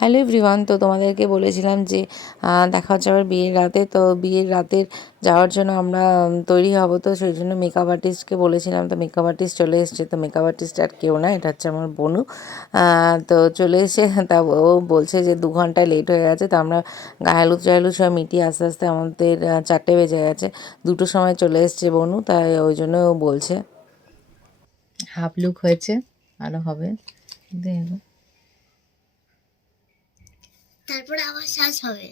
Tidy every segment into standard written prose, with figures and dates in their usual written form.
Hello everyone, তো তোমাদেরকে বলেছিলাম যে দেখা হচ্ছে আবার বিয়ের রাতে। তো বিয়ের রাতের যাওয়ার জন্য আমরা তৈরি হব, তো সেই জন্য মেকআপ আর্টিস্টকে বলেছিলাম। তো মেকআপ আর্টিস্ট চলে এসছে। তো মেকআপ আর্টিস্ট আর কেউ না, এটা হচ্ছে আমার বোনু। তো চলে এসে তা ও বলছে যে 2 ঘন্টা লেট হয়ে গেছে। তো আমরা গায়ে হলুদ টাহলুদ সব মিটিয়ে আস্তে আস্তে আমাদের 4টে বেজে গেছে। 2টোর সময় চলে এসছে বোনু, তাই ওই জন্য ও বলছে। হাফ লুক হয়েছে, আরও হবে। তারপর আবার শ্বাস হবে।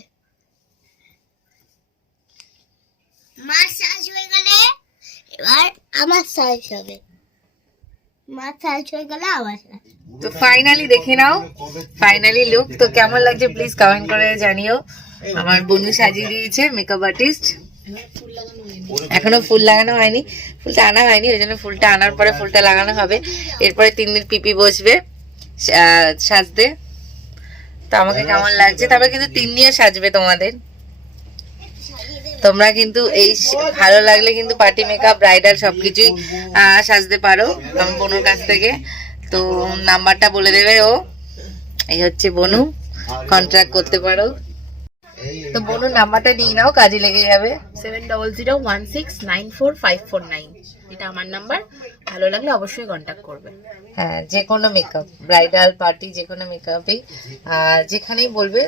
মার শ্বাস হয়ে গেলে এবার আমার শ্বাস হবে। মার শ্বাস হয়ে গেলে আবার শ্বাস। তো ফাইনালি দেখে নাও, ফাইনালি লুক। তো কেমন লাগছে প্লিজ কমেন্ট করে জানিও। আমার বোনু সাজিয়ে দিয়েছে মেকআপ আর্টিস্ট। এখনো ফুল লাগানো হয়নি, ফুলটা আনা হয়নি, ওই জন্য ফুলটা আনার পরে ফুলটা লাগানো হবে। এরপরে তিন্নির পিপি বসবে সাজতে। তো আমাকে কেমন লাগছে, তারপরে কিন্তু তিন্নিও সাজবে তোমাদের। তোমরা কিন্তু এই ভালো লাগলে কিন্তু পার্টি মেকআপ ব্রাইডাল সবকিছুই সাজতে পারো আমার বোনুর কাছ থেকে। তো নাম্বারটা বলে দেবে ও, এই হচ্ছে বনু, কন্ট্যাক্ট করতে পারো। তো বনুর নাম্বারটা নিয়ে নাও, কাজে লেগে যাবে। 7001694549, এটা আমার নাম্বার। ভালো লাগলে অবশ্যই কন্ট্যাক্ট করবে। হ্যাঁ, যে কোনো মেকআপ, ব্রাইডাল পার্টি যে কোনো মেকআপই যেখানেই বলবে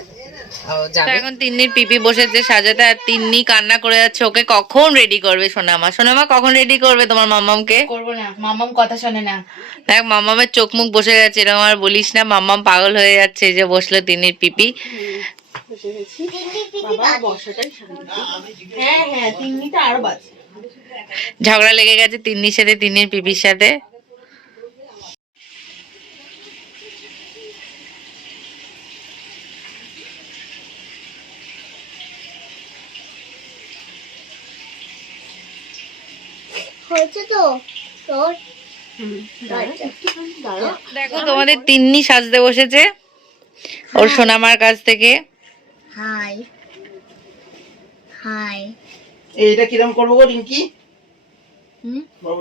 যাবে। এখন তিন্নির পিপি বসেছে সাজাতে, আর তিন্নি কান্না করে যাচ্ছে। ওকে কখন রেডি করবে সোনামা? সোনামা কখন রেডি করবে তোমার মাম্মামকে? করবো না, মামাম কথা শোনে না। দেখ মাম্মামের চোখ মুখ বসে যাচ্ছে, এরকম আর বলিস না। মাম্মাম পাগল হয়ে যাচ্ছে, এই যে বসলো তিন্নির পিপি। ঝগড়া লেগে গেছে তিন্নির সাথে, তিন্নির পিপির সাথে। হয়েছে তো তোর। দেখো তোমাদের তিন্নি সাজতে বসেছে ওর সোনামার কাছ থেকে। High high. এইটা কিরকম করবো গো রিঙ্কি?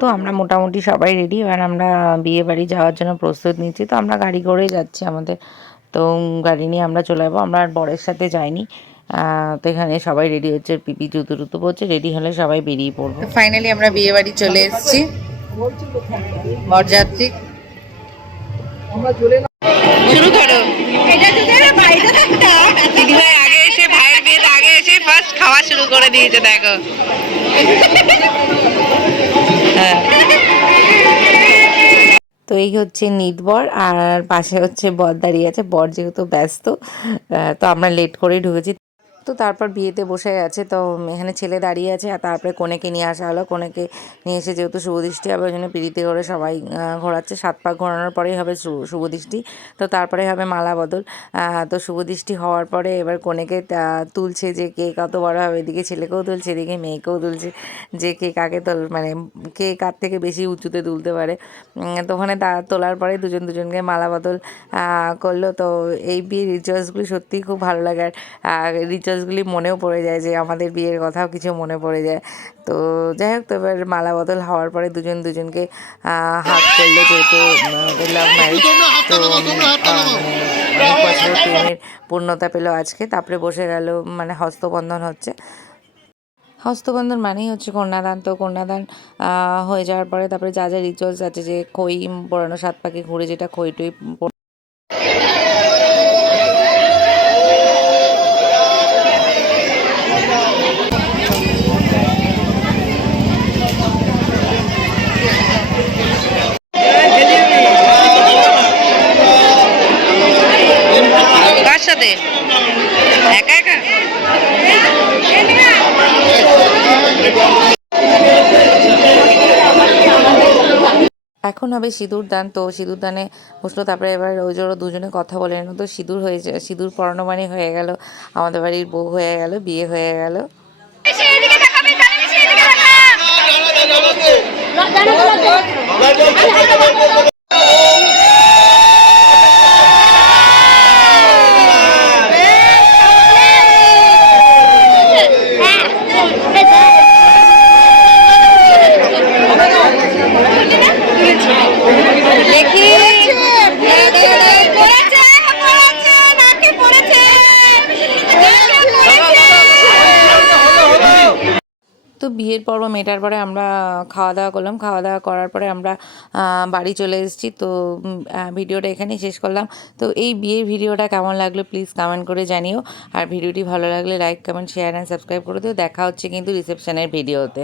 তো আমরা মোটামুটি সবাই রেডি, এবার আমরা বিয়ে বাড়ি যাওয়ার জন্য প্রস্তুত নিচ্ছি। তো আমরা গাড়ি করেই যাচ্ছি আমাদের, তো গাড়ি নিয়ে আমরা চলে যাবো। আমরা আর বরের সাথে যাইনি। তো এখানে সবাই রেডি হচ্ছে, পিপি জুতো টুতো পড়ছে, রেডি হলে সবাই বেরিয়ে পড়বো। তো ফাইনালি আমরা বিয়ে বাড়ি চলে এসেছি। বরযাত্রী শুরু করো। দিদিভাই আগে এসে, ভাইয়ের বিয়েতে আগে এসে ফার্স্ট খাওয়া শুরু করে দিয়েছে, দেখো। হ্যাঁ, তো এই হচ্ছে নিতবর, আর পাশে হচ্ছে বর দাঁড়িয়ে আছে। বর যেহেতু ব্যস্ত, তো আমরা লেট করেই ঢুকেছি। তো তারপর বিয়েতে বসে গেছে, তো এখানে ছেলে দাঁড়িয়ে আছে, আর তারপরে কনেকে নিয়ে আসা হলো। কনেকে নিয়ে এসে যেহেতু শুভদৃষ্টি হবে, ওই জন্য পিড়িতে করে সবাই ঘোরাচ্ছে। 7 পাক ঘোরানোর পরেই হবে শুভদৃষ্টি, তো তারপরে হবে মালা বদল। তো শুভদৃষ্টি হওয়ার পরে এবার কনেকে তুলছে, যে কে কত বড় হবে। এদিকে ছেলেকেও তুলছে, এদিকে মেয়েকেও তুলছে, যে কে কাকে মানে কে কার থেকে বেশি উঁচুতে তুলতে পারে। তো ওখানে তোলার পরে দুজন দুজনকে মালা বদল করলো। তো এই বিয়ের রিচুয়ালসগুলি সত্যিই খুব ভালো লাগে, আর রিচুয়ালসগুলি মনেও পড়ে যায়, যে আমাদের বিয়ের কথাও কিছু মনে পড়ে যায়। তো যাই হোক, তো এবার মালা বদল হওয়ার পরে দুজন দুজনকে হাত করলো, যেহেতু লাভ ম্যারেজ। তো অনেক বছরের প্রেমের পূর্ণতা পেলো আজকে। তারপরে বসে গেল, মানে হস্তবন্ধন হচ্ছে। হস্তবন্ধন মানেই হচ্ছে কন্যাদান। তো কন্যাদান হয়ে যাওয়ার পরে তারপরে যা যা রিচুয়ালস আছে, যে খই পড়ানো, 7 পাকে ঘুরে যেটা খই টই কার সাথে একা একা। এখন হবে সিঁদুর দান। তো সিঁদুর দানে বসলো, তারপরে এবার ওই জন্য দুজনে কথা বলে নিল। তো সিঁদুর হয়েছে, সিঁদুর পরানো মানে হয়ে গেল আমাদের বাড়ির বউ হয়ে গেল, বিয়ে হয়ে গেল। দেখি তো বিয়ের পর্ব মেটার পরে আমরা খাওয়া দাওয়া করলাম, খাওয়া দাওয়া করার পরে আমরা বাড়ি চলে এসেছি। তো ভিডিওটা এখানেই শেষ করলাম। তো এই বিয়ের ভিডিওটা কেমন লাগলো প্লিজ কমেন্ট করে জানিও, আর ভিডিওটি ভালো লাগলে like comment share and subscribe করে দিও। দেখা হচ্ছে কিন্তু রিসেপশনের ভিডিওতে।